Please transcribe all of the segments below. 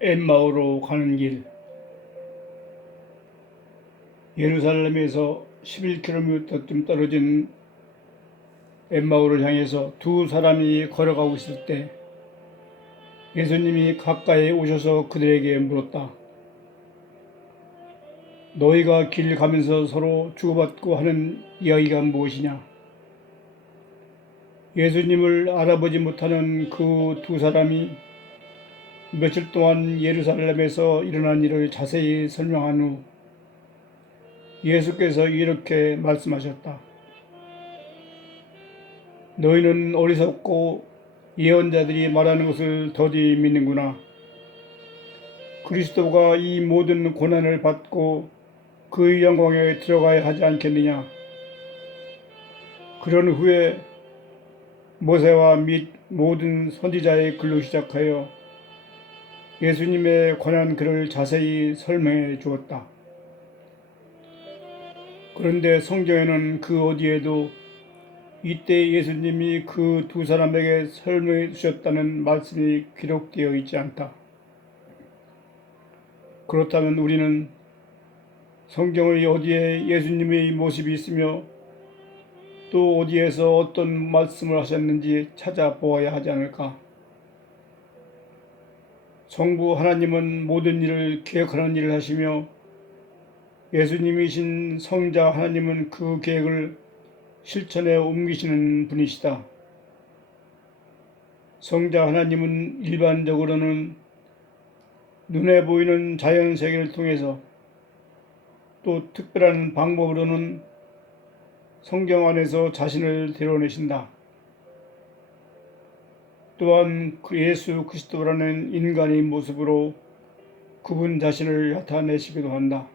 엠마오로 가는 길. 예루살렘에서 11km쯤 떨어진 엠마오를 향해서 두 사람이 걸어가고 있을 때 예수님이 가까이 오셔서 그들에게 물었다. 너희가 길 가면서 서로 주고받고 하는 이야기가 무엇이냐? 예수님을 알아보지 못하는 그 두 사람이 며칠 동안 예루살렘에서 일어난 일을 자세히 설명한 후 예수께서 이렇게 말씀하셨다. 너희는 어리석고 예언자들이 말하는 것을 더디 믿는구나. 그리스도가 이 모든 고난을 받고 그의 영광에 들어가야 하지 않겠느냐. 그런 후에 모세와 및 모든 선지자의 글로 시작하여 예수님에 관한 글을 자세히 설명해 주었다. 그런데 성경에는 그 어디에도 이때 예수님이 그 두 사람에게 설명해 주셨다는 말씀이 기록되어 있지 않다. 그렇다면 우리는 성경의 어디에 예수님의 모습이 있으며 또 어디에서 어떤 말씀을 하셨는지 찾아보아야 하지 않을까? 성부 하나님은 모든 일을 계획하는 일을 하시며 예수님이신 성자 하나님은 그 계획을 실천에 옮기시는 분이시다. 성자 하나님은 일반적으로는 눈에 보이는 자연 세계를 통해서 또 특별한 방법으로는 성경 안에서 자신을 드러내신다. 또한 그 예수 그리스도라는 인간의 모습으로 그분 자신을 나타내시기도 한다.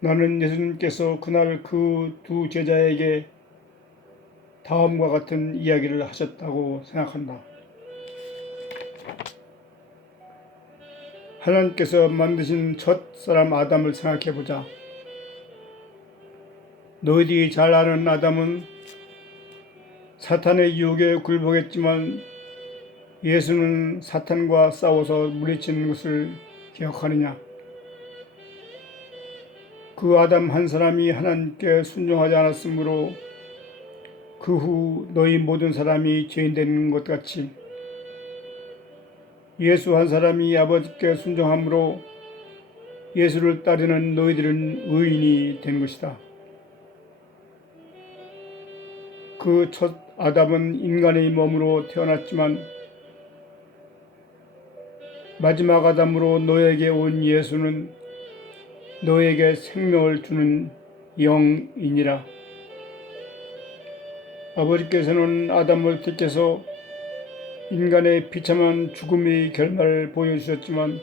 나는 예수님께서 그날 그 두 제자에게 다음과 같은 이야기를 하셨다고 생각한다. 하나님께서 만드신 첫 사람 아담을 생각해보자. 너희들이 잘 아는 아담은 사탄의 유혹에 굴복했지만 예수는 사탄과 싸워서 물리치는 것을 기억하느냐? 그 아담 한 사람이 하나님께 순종하지 않았으므로 그 후 너희 모든 사람이 죄인 된 것 같이 예수 한 사람이 아버지께 순종함으로 예수를 따르는 너희들은 의인이 된 것이다. 그 첫 아담은 인간의 몸으로 태어났지만 마지막 아담으로 너에게 온 예수는 너에게 생명을 주는 영이니라. 아버지께서는 아담을 택해서 인간의 비참한 죽음의 결말을 보여주셨지만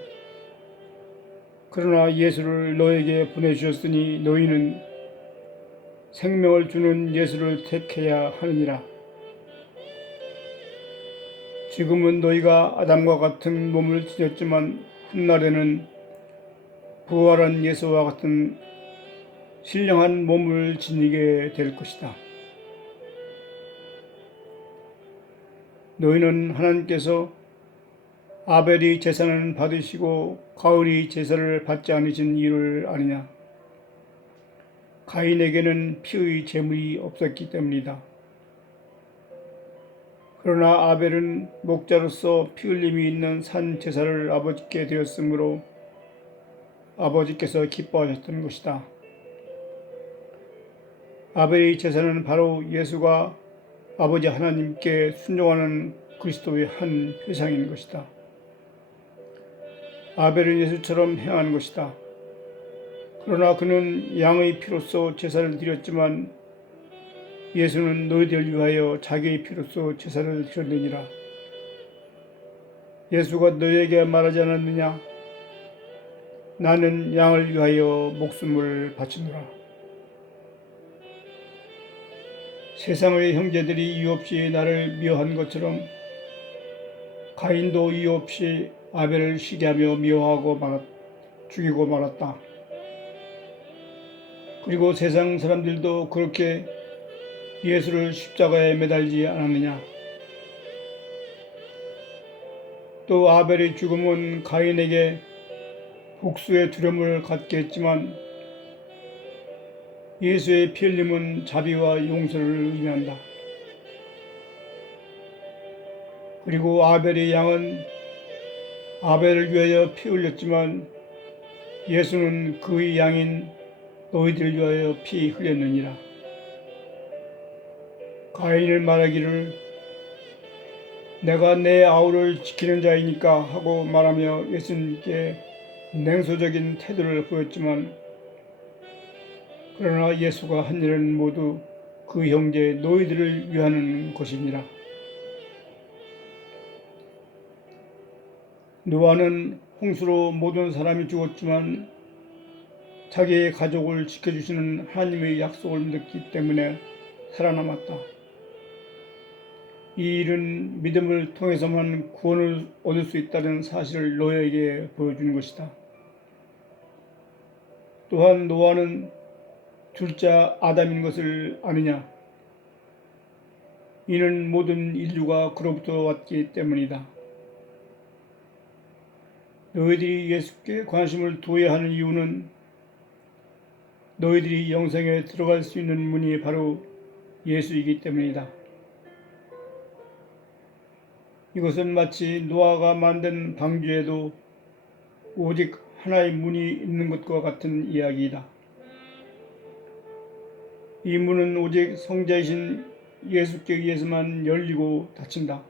그러나 예수를 너에게 보내주셨으니 너희는 생명을 주는 예수를 택해야 하느니라. 지금은 너희가 아담과 같은 몸을 지녔지만 훗날에는 부활한 예수와 같은 신령한 몸을 지니게 될 것이다. 너희는 하나님께서 아벨이 제사는 받으시고 가을이 제사를 받지 않으신 이유를 아느냐? 가인에게는 피의 제물이 없었기 때문이다. 그러나 아벨은 목자로서 피 흘림이 있는 산 제사를 아버지께 드렸으므로 아버지께서 기뻐하셨던 것이다. 아벨의 제사는 바로 예수가 아버지 하나님께 순종하는 그리스도의 한 회상인 것이다. 아벨은 예수처럼 행한 것이다. 그러나 그는 양의 피로써 제사를 드렸지만 예수는 너희들을 위하여 자기의 피로써 제사를 드렸느니라. 예수가 너희에게 말하지 않았느냐? 나는 양을 위하여 목숨을 바치노라. 세상의 형제들이 이유 없이 나를 미워한 것처럼 가인도 이유 없이 아벨을 시기하며 미워하고 죽이고 말았다. 그리고 세상 사람들도 그렇게 예수를 십자가에 매달지 않았느냐? 또 아벨의 죽음은 가인에게 복수의 두려움을 갖게 했지만 예수의 피 흘림은 자비와 용서를 의미한다. 그리고 아벨의 양은 아벨을 위하여 피 흘렸지만 예수는 그의 양인 너희들을 위하여 피 흘렸느니라. 가인을 말하기를 내가 내 아우를 지키는 자이니까 하고 말하며 예수님께 냉소적인 태도를 보였지만 그러나 예수가 한 일은 모두 그 형제 너희들을 위하는 것이니라. 노아는 홍수로 모든 사람이 죽었지만 자기의 가족을 지켜주시는 하나님의 약속을 믿었기 때문에 살아남았다. 이 일은 믿음을 통해서만 구원을 얻을 수 있다는 사실을 노아에게 보여주는 것이다. 또한 노아는 둘째 아담인 것을 아느냐? 이는 모든 인류가 그로부터 왔기 때문이다. 너희들이 예수께 관심을 두어야 하는 이유는 너희들이 영생에 들어갈 수 있는 문이 바로 예수이기 때문이다. 이것은 마치 노아가 만든 방주에도 오직 하나의 문이 있는 것과 같은 이야기이다. 이 문은 오직 성자이신 예수께 의해서만 열리고 닫힌다.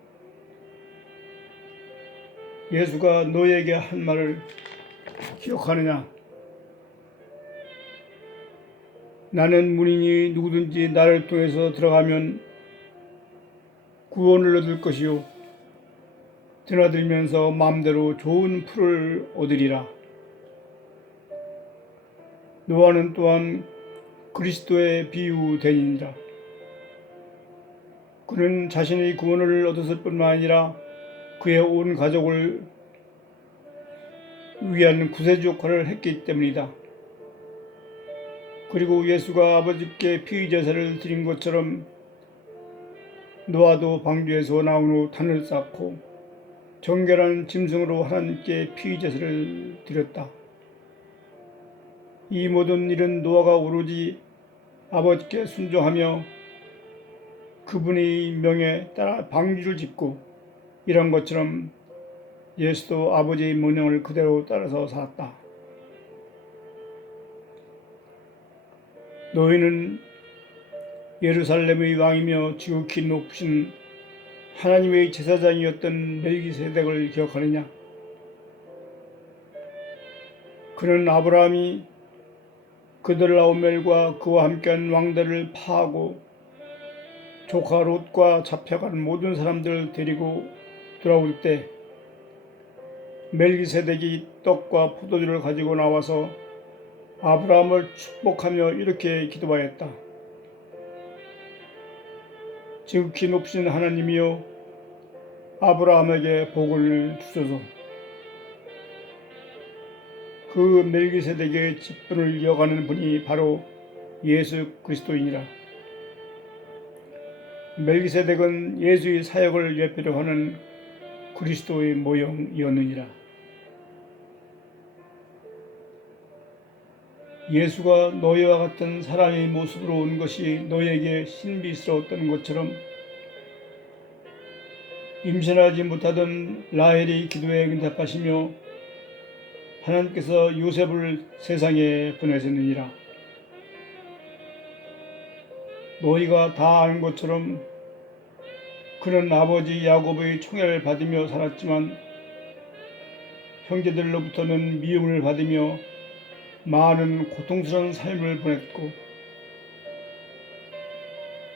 예수가 너희에게 한 말을 기억하느냐? 나는 문이니 누구든지 나를 통해서 들어가면 구원을 얻을 것이요 드나들면서 마음대로 좋은 풀을 얻으리라. 노아는 또한 그리스도의 비유대니라. 그는 자신의 구원을 얻었을 뿐만 아니라 그의 온 가족을 위한 구세주 역할을 했기 때문이다. 그리고 예수가 아버지께 피의제사를 드린 것처럼 노아도 방주에서 나온 후 단을 쌓고 정결한 짐승으로 하나님께 피의제사를 드렸다. 이 모든 일은 노아가 오로지 아버지께 순종하며 그분의 명에 따라 방주를 짓고 일한 것처럼 예수도 아버지의 명령을 그대로 따라서 살았다. 너희는 예루살렘의 왕이며 지극히 높으신 하나님의 제사장이었던 멜기세덱을 기억하느냐? 그는 아브라함이 그들라오멜과 그와 함께한 왕들을 파하고 조카 롯과 잡혀간 모든 사람들을 데리고 돌아올 때 멜기세덱이 떡과 포도주를 가지고 나와서 아브라함을 축복하며 이렇게 기도하였다. 지극히 높으신 하나님이여 아브라함에게 복을 주소서. 그 멜기세덱의 직분을 이어가는 분이 바로 예수 그리스도이니라. 멜기세덱은 예수의 사역을 예표로 하는 그리스도의 모형이었느니라. 예수가 너희와 같은 사람의 모습으로 온 것이 너희에게 신비스러웠던 것처럼 임신하지 못하던 라헬의 기도에 응답하시며 하나님께서 요셉을 세상에 보내셨느니라. 너희가 다 아는 것처럼 그는 아버지 야곱의 총애를 받으며 살았지만 형제들로부터는 미움을 받으며 많은 고통스러운 삶을 보냈고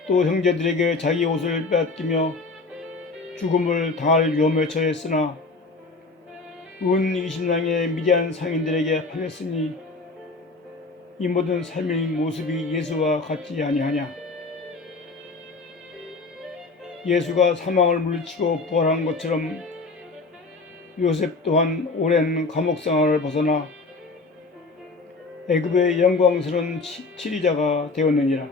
또 형제들에게 자기 옷을 빼앗기며 죽음을 당할 위험에 처했으나 은 20냥의 미디안 상인들에게 팔렸으니 이 모든 삶의 모습이 예수와 같지 아니하냐? 예수가 사망을 물리치고 부활한 것처럼 요셉 또한 오랜 감옥 생활을 벗어나 애굽의 영광스러운 치리자가 되었느니라.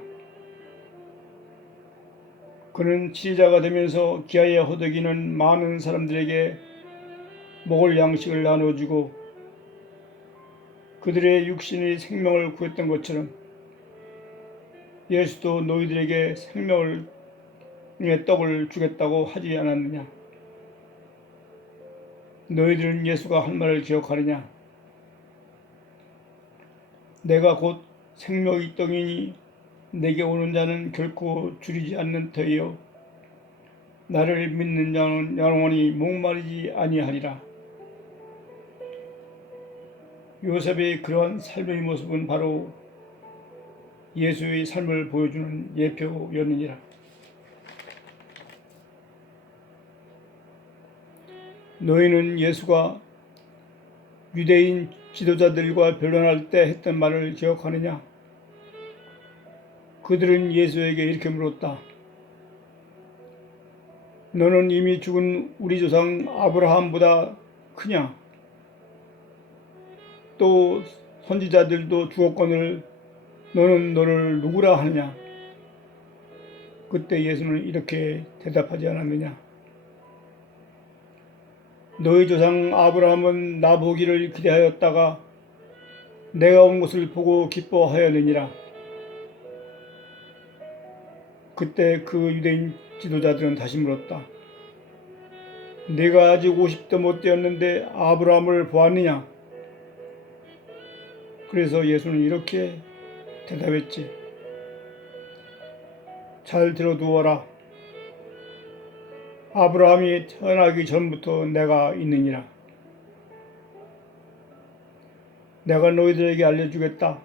그는 치리자가 되면서 기아에 호덕이는 많은 사람들에게 먹을 양식을 나눠주고 그들의 육신이 생명을 구했던 것처럼 예수도 너희들에게 생명의 떡을 주겠다고 하지 않았느냐? 너희들은 예수가 한 말을 기억하느냐? 내가 곧 생명의 떡이니 내게 오는 자는 결코 줄이지 않는 터이요 나를 믿는 자는 영원히 목마르지 아니하리라. 요셉의 그러한 삶의 모습은 바로 예수의 삶을 보여주는 예표였느니라. 너희는 예수가 유대인 지도자들과 변론할 때 했던 말을 기억하느냐? 그들은 예수에게 이렇게 물었다. 너는 이미 죽은 우리 조상 아브라함보다 크냐? 또 선지자들도 죽었거늘 너는 너를 누구라 하느냐? 그때 예수는 이렇게 대답하지 않았느냐? 너희 조상 아브라함은 나 보기를 기대하였다가 내가 온 것을 보고 기뻐하였느니라. 그때 그 유대인 지도자들은 다시 물었다. 내가 아직 50도 못 되었는데 아브라함을 보았느냐? 그래서 예수는 이렇게 대답했지. 잘 들어두어라. 아브라함이 태어나기 전부터 내가 있느니라. 내가 너희들에게 알려주겠다.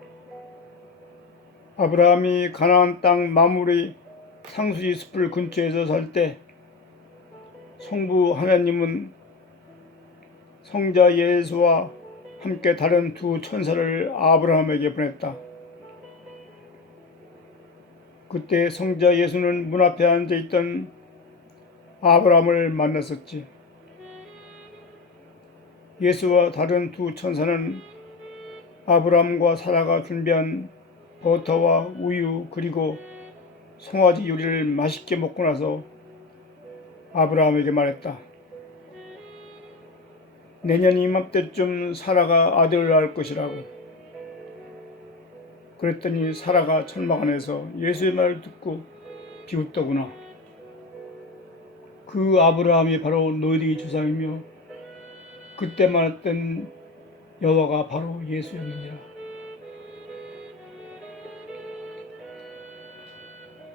아브라함이 가나안 땅 마므리 상수리 숲을 근처에서 살 때 성부 하나님은 성자 예수와 함께 다른 두 천사를 아브라함에게 보냈다. 그때 성자 예수는 문 앞에 앉아 있던 아브라함을 만났었지. 예수와 다른 두 천사는 아브라함과 사라가 준비한 버터와 우유 그리고 송아지 요리를 맛있게 먹고 나서 아브라함에게 말했다. 내년 이맘때쯤 사라가 아들을 낳을 것이라고. 그랬더니 사라가 천막 안에서 예수의 말을 듣고 비웃더구나. 그 아브라함이 바로 너희들의 조상이며 그때 말했던 여호와가 바로 예수였느니라.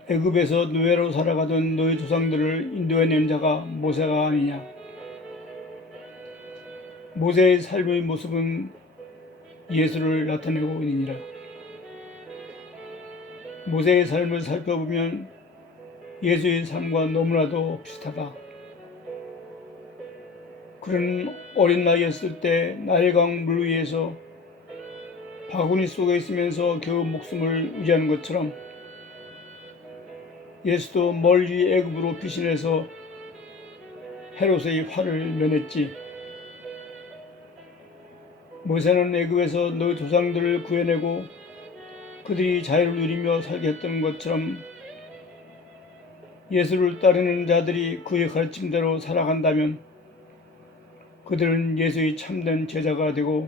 애굽에서 노예로 살아가던 너희 조상들을 인도해낸 자가 모세가 아니냐. 모세의 삶의 모습은 예수를 나타내고 있느니라. 모세의 삶을 살펴보면 예수의 삶과 너무나도 비슷하다. 그는 어린 나이였을 때 나일강 물 위에서 바구니 속에 있으면서 겨우 목숨을 유지하는 것처럼 예수도 멀리 애굽으로 피신해서 헤롯의 화를 면했지. 모세는 애굽에서 너희 조상들을 구해내고 그들이 자유를 누리며 살게 했던 것처럼 예수를 따르는 자들이 그의 가르침대로 살아간다면 그들은 예수의 참된 제자가 되고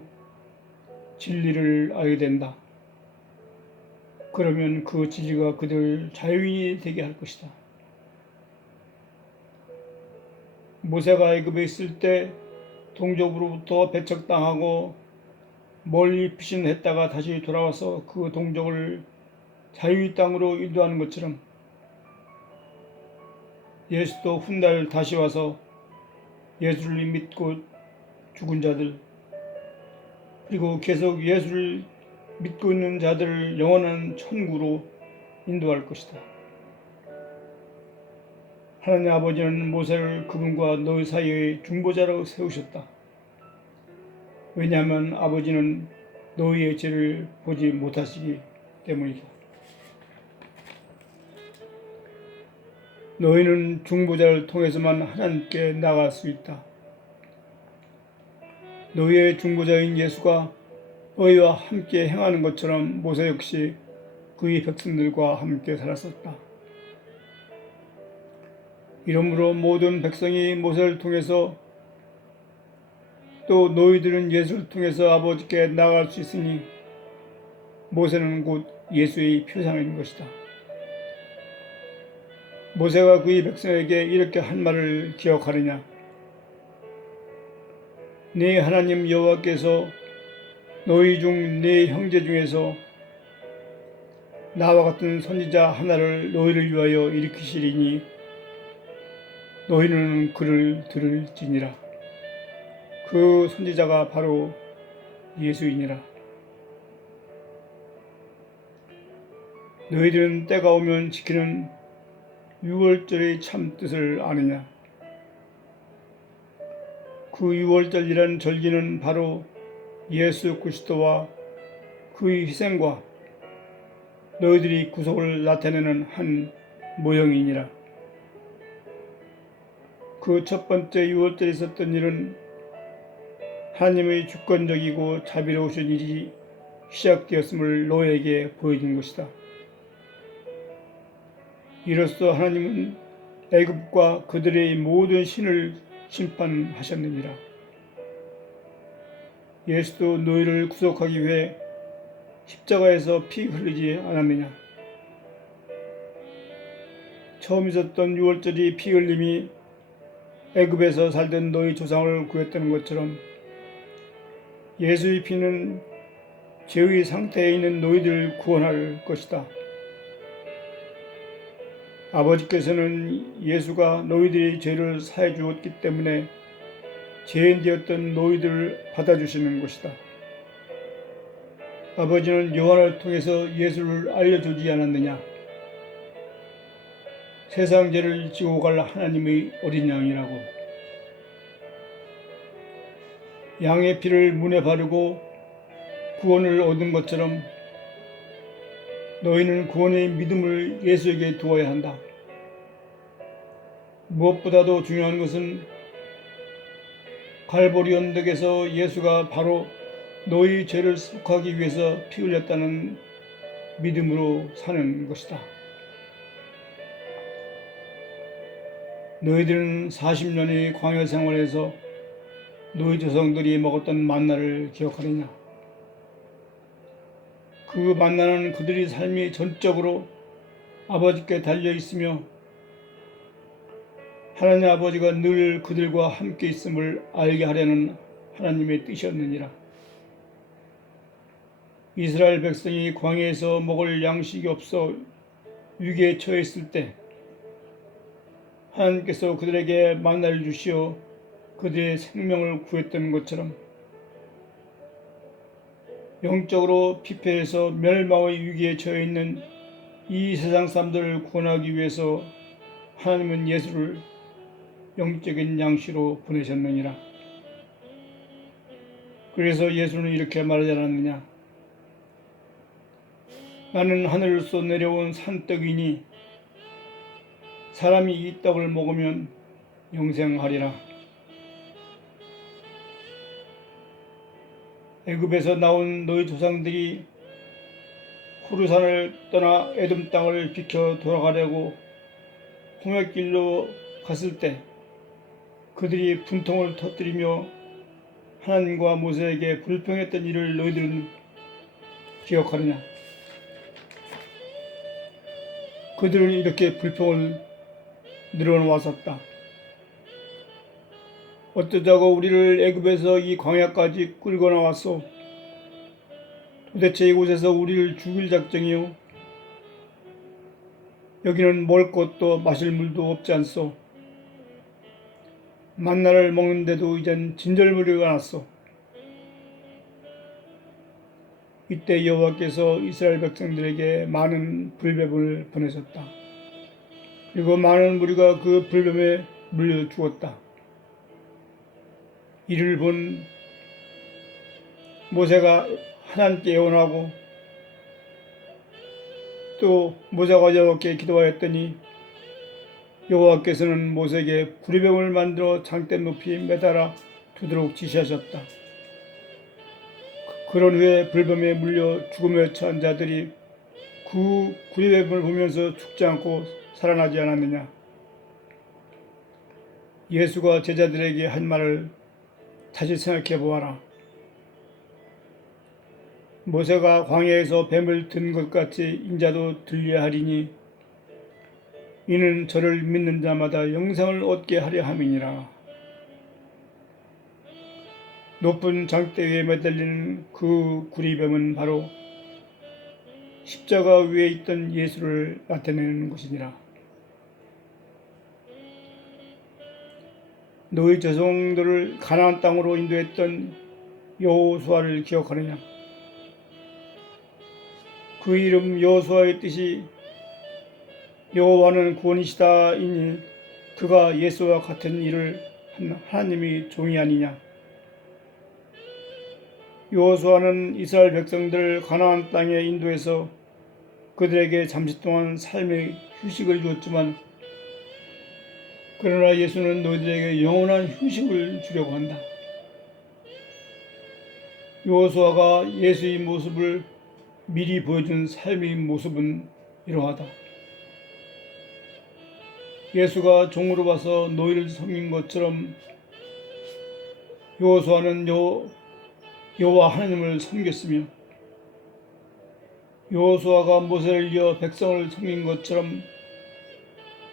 진리를 알게 된다. 그러면 그 진리가 그들을 자유인이 되게 할 것이다. 모세가 애굽에 있을 때 동족으로부터 배척당하고 멀리 피신했다가 다시 돌아와서 그 동족을 자유의 땅으로 인도하는 것처럼 예수도 훗날 다시 와서 예수를 믿고 죽은 자들 그리고 계속 예수를 믿고 있는 자들을 영원한 천국으로 인도할 것이다. 하나님 아버지는 모세를 그분과 너희 사이의 중보자로 세우셨다. 왜냐하면 아버지는 너희의 죄를 보지 못하시기 때문이다. 너희는 중보자를 통해서만 하나님께 나갈 수 있다. 너희의 중보자인 예수가 너희와 함께 행하는 것처럼 모세 역시 그의 백성들과 함께 살았었다. 이러므로 모든 백성이 모세를 통해서 또 너희들은 예수를 통해서 아버지께 나아갈 수 있으니 모세는 곧 예수의 표상인 것이다. 모세가 그의 백성에게 이렇게 한 말을 기억하느냐? 네 하나님 여호와께서 너희 중 네 형제 중에서 나와 같은 선지자 하나를 너희를 위하여 일으키시리니 너희는 그를 들을지니라. 그 선지자가 바로 예수이니라. 너희들은 때가 오면 지키는 유월절의 참 뜻을 아느냐? 그 유월절이란 절기는 바로 예수 그리스도와 그의 희생과 너희들이 구속을 나타내는 한 모형이니라. 그 첫 번째 유월절에 있었던 일은 하나님의 주권적이고 자비로우신 일이 시작되었음을 노아에게 보여준 것이다. 이로써 하나님은 애굽과 그들의 모든 신을 심판하셨느니라. 예수도 너희를 구속하기 위해 십자가에서 피 흘리지 않았느냐? 처음 있었던 유월절이 피 흘림이 애굽에서 살던 너희 조상을 구했다는 것처럼 예수의 피는 죄의 상태에 있는 너희들을 구원할 것이다. 아버지께서는 예수가 너희들의 죄를 사해 주었기 때문에 죄인 되었던 너희들을 받아주시는 것이다. 아버지는 요한을 통해서 예수를 알려주지 않았느냐? 세상 죄를 지고 갈 하나님의 어린 양이라고. 양의 피를 문에 바르고 구원을 얻은 것처럼 너희는 구원의 믿음을 예수에게 두어야 한다. 무엇보다도 중요한 것은 갈보리 언덕에서 예수가 바로 너희 죄를 속하기 위해서 피 흘렸다는 믿음으로 사는 것이다. 너희들은 40년의 광야 생활에서 너희 조상들이 먹었던 만나를 기억하느냐? 그 만나는 그들의 삶이 전적으로 아버지께 달려 있으며 하나님 아버지가 늘 그들과 함께 있음을 알게 하려는 하나님의 뜻이었느니라. 이스라엘 백성이 광야에서 먹을 양식이 없어 위기에 처했을 때 하나님께서 그들에게 만나를 주시어 그들의 생명을 구했던 것처럼 영적으로 피폐해서 멸망의 위기에 처해 있는 이 세상 사람들을 구원하기 위해서 하나님은 예수를 영적인 양식으로 보내셨느니라. 그래서 예수는 이렇게 말하지 않았느냐? 나는 하늘에서 내려온 산떡이니 사람이 이 떡을 먹으면 영생하리라. 애굽에서 나온 너희 조상들이 호르산을 떠나 에돔 땅을 비켜 돌아가려고 홍해길로 갔을 때 그들이 분통을 터뜨리며 하나님과 모세에게 불평했던 일을 너희들은 기억하느냐? 그들은 이렇게 불평을 늘어놓았었다. 어쩌자고 우리를 애굽에서 이 광야까지 끌고 나왔소? 도대체 이곳에서 우리를 죽일 작정이요? 여기는 먹을 것도 마실 물도 없지 않소? 만나를 먹는데도 이젠 진절머리가 났소. 이때 여호와께서 이스라엘 백성들에게 많은 불뱀을 보내셨다. 그리고 많은 무리가 그 불뱀에 물려 죽었다. 이를 본 모세가 하나님께 애원하고 또 모세가 여호와께 기도하였더니 여호와께서는 모세에게 구리뱀을 만들어 장대 높이 매달아 두도록 지시하셨다. 그런 후에 불뱀에 물려 죽음에 처한 자들이 그 구리뱀을 보면서 죽지 않고 살아나지 않았느냐? 예수가 제자들에게 한 말을 다시 생각해 보아라. 모세가 광야에서 뱀을 든 것 같이 인자도 들려야 하리니 이는 저를 믿는 자마다 영생을 얻게 하려 함이니라. 높은 장대 위에 매달리는 그 구리뱀은 바로 십자가 위에 있던 예수를 나타내는 것이니라. 너희 조상들을 가나안 땅으로 인도했던 여호수아를 기억하느냐? 그 이름 여호수아의 뜻이 여호와는 구원이시다이니 그가 예수와 같은 일을 한 하나님의 종이 아니냐? 여호수아는 이스라엘 백성들을 가나안 땅에 인도해서 그들에게 잠시 동안 삶의 휴식을 주었지만 그러나 예수는 너희들에게 영원한 휴식을 주려고 한다. 여호수아가 예수의 모습을 미리 보여준 삶의 모습은 이러하다. 예수가 종으로 와서 너희를 섬긴 것처럼 여호수아는 여호와 하나님을 섬겼으며 여호수아가 모세를 이어 백성을 섬긴 것처럼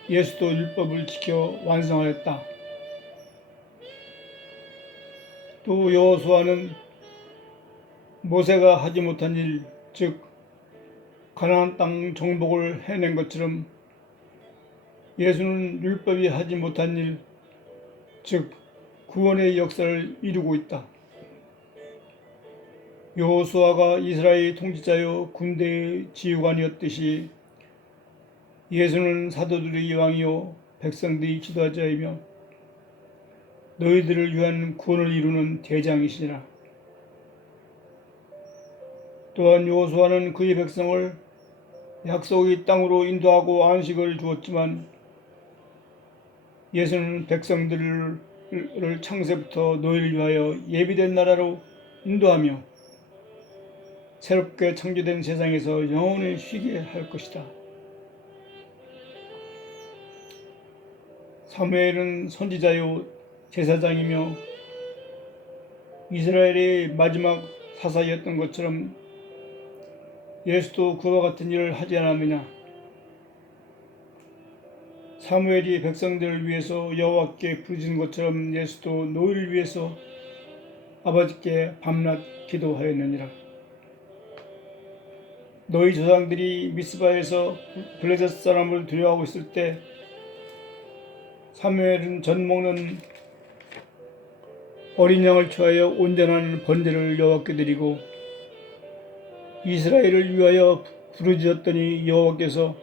예수도 율법을 지켜 완성하였다. 또 여호수아는 모세가 하지 못한 일, 즉 가나안 땅 정복을 해낸 것처럼 예수는 율법이 하지 못한 일, 즉 구원의 역사를 이루고 있다. 여호수아가 이스라엘의 통치자요 군대의 지휘관이었듯이 예수는 사도들의 왕이요 백성들의 지도자이며 너희들을 위한 구원을 이루는 대장이시니라. 또한 여호수아는 그의 백성을 약속의 땅으로 인도하고 안식을 주었지만 예수는 백성들을 창세부터 너희를 위하여 예비된 나라로 인도하며 새롭게 창조된 세상에서 영원히 쉬게 할 것이다. 사무엘은 선지자요 제사장이며 이스라엘의 마지막 사사였던 것처럼 예수도 그와 같은 일을 하지 않았느냐? 사무엘이 백성들을 위해서 여호와께 부르짖은 것처럼 예수도 너희를 위해서 아버지께 밤낮 기도하였느니라. 너희 조상들이 미스바에서 블레셋 사람을 두려워하고 있을 때 사무엘은 젖 먹는 어린 양을 취하여 온전한 번제를 여호와께 드리고 이스라엘을 위하여 부르짖었더니 여호와께서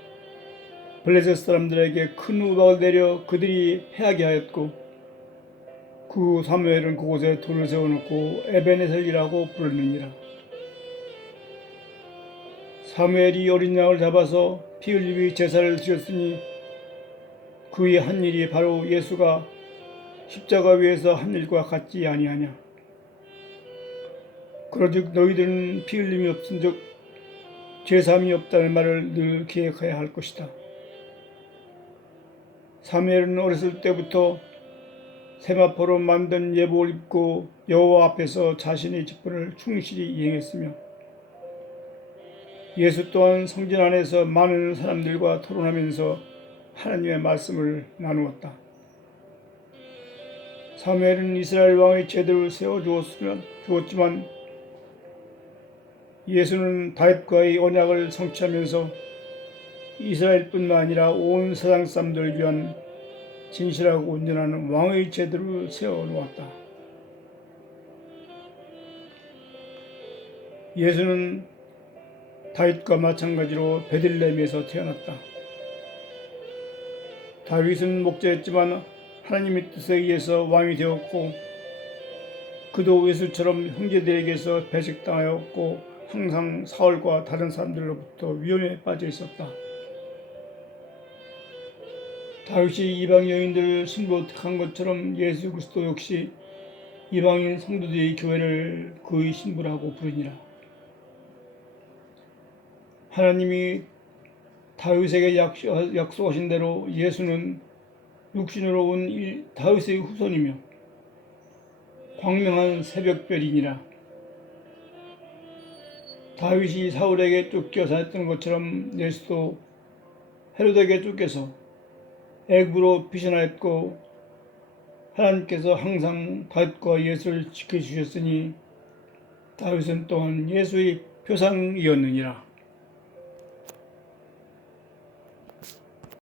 블레셋 사람들에게 큰 우박을 내려 그들이 패하게 하였고 그 후 사무엘은 그곳에 돌을 세워놓고 에벤에셀이라고 부르느니라. 사무엘이 어린 양을 잡아서 피 흘리며 제사를 드렸으니 그의 한 일이 바로 예수가 십자가 위에서 한 일과 같지 아니하냐. 그러즉 너희들은 피 흘림이 없은즉 죄사함이 없다는 말을 늘 기억해야 할 것이다. 사무엘은 어렸을 때부터 세마포로 만든 예복을 입고 여호와 앞에서 자신의 직분을 충실히 이행했으며 예수 또한 성전 안에서 많은 사람들과 토론하면서 하나님의 말씀을 나누었다. 사무엘은 이스라엘 왕의 제도를 세워주었지만 예수는 다윗과의 언약을 성취하면서 이스라엘뿐만 아니라 온 세상 사람들을 위한 진실하고 온전한 왕의 제도를 세워놓았다. 예수는 다윗과 마찬가지로 베들레헴에서 태어났다. 다윗은 목자였지만 하나님의 뜻에 의해서 왕이 되었고 그도 예수처럼 형제들에게서 배척당하였고 항상 사울과 다른 사람들로부터 위험에 빠져 있었다. 다윗이 이방 여인들을 신부로 택한 것처럼 예수 그리스도 역시 이방인 성도들의 교회를 그의 신부라고 부르니라. 하나님이 다윗에게 약속하신 대로 예수는 육신으로 온 다윗의 후손이며 광명한 새벽별이니라. 다윗이 사울에게 쫓겨 다녔던 것처럼 예수도 헤롯에게 쫓겨서 애굽으로 피신하였고 하나님께서 항상 다윗과 예수를 지켜주셨으니 다윗은 또한 예수의 표상이었느니라.